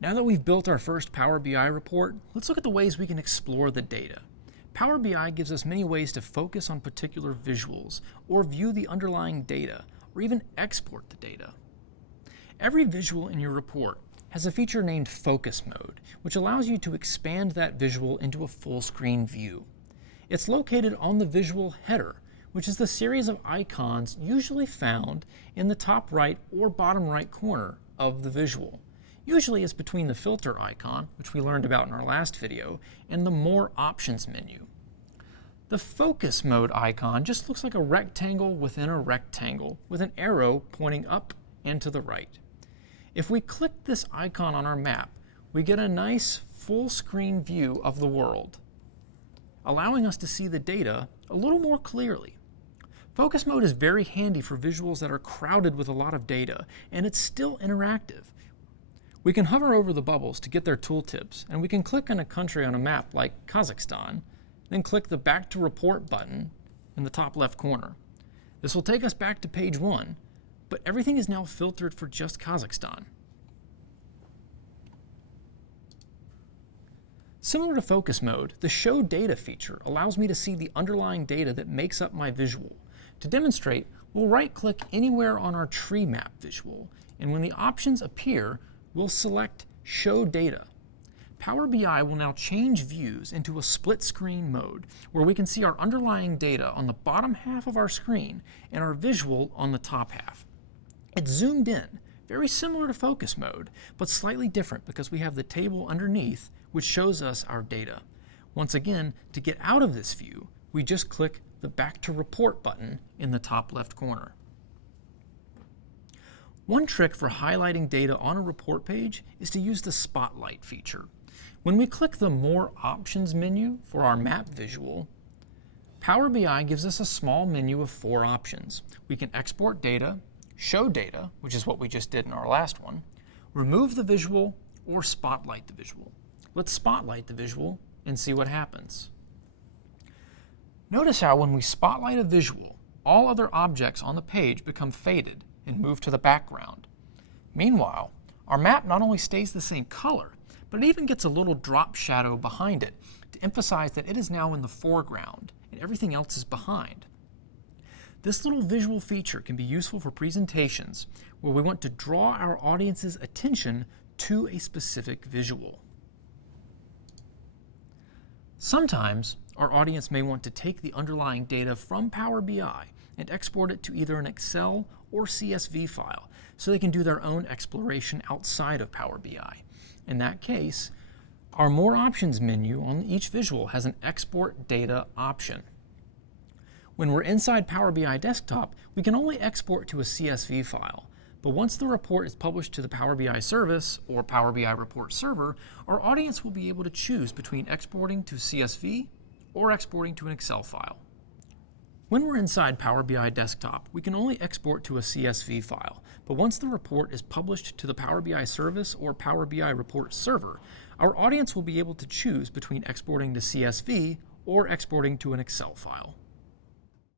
Now that we've built our first Power BI report, let's look at the ways we can explore the data. Power BI gives us many ways to focus on particular visuals, or view the underlying data, or even export the data. Every visual in your report has a feature named Focus Mode, which allows you to expand that visual into a full screen view. It's located on the visual header, which is the series of icons usually found in the top right or bottom right corner of the visual. Usually it's between the filter icon, which we learned about in our last video, and the More Options menu. The Focus Mode icon just looks like a rectangle within a rectangle with an arrow pointing up and to the right. If we click this icon on our map, we get a nice full screen view of the world, allowing us to see the data a little more clearly. Focus Mode is very handy for visuals that are crowded with a lot of data, and it's still interactive. We can hover over the bubbles to get their tooltips, and we can click on a country on a map like Kazakhstan, then click the Back to Report button in the top left corner. This will take us back to page 1, but everything is now filtered for just Kazakhstan. Similar to Focus Mode, the Show Data feature allows me to see the underlying data that makes up my visual. To demonstrate, we'll right-click anywhere on our tree map visual, and when the options appear, we'll select Show Data. Power BI will now change views into a split screen mode, where we can see our underlying data on the bottom half of our screen and our visual on the top half. It's zoomed in, very similar to Focus Mode, but slightly different because we have the table underneath which shows us our data. Once again, to get out of this view, we just click the Back to Report button in the top left corner. One trick for highlighting data on a report page is to use the Spotlight feature. When we click the More Options menu for our map visual, Power BI gives us a small menu of 4 options. We can export data, show data, which is what we just did in our last one, remove the visual, or spotlight the visual. Let's spotlight the visual and see what happens. Notice how when we spotlight a visual, all other objects on the page become faded and move to the background. Meanwhile, our map not only stays the same color, but it even gets a little drop shadow behind it to emphasize that it is now in the foreground and everything else is behind. This little visual feature can be useful for presentations where we want to draw our audience's attention to a specific visual. Sometimes our audience may want to take the underlying data from Power BI and export it to either an Excel or CSV file so they can do their own exploration outside of Power BI. In that case, our More Options menu on each visual has an Export Data option. When we're inside Power BI Desktop, we can only export to a CSV file. But once the report is published to the Power BI service or Power BI report server, our audience will be able to choose between exporting to CSV or exporting to an Excel file. When we're inside Power BI Desktop, we can only export to a CSV file. But once the report is published to the Power BI service or Power BI report server, our audience will be able to choose between exporting to CSV or exporting to an Excel file.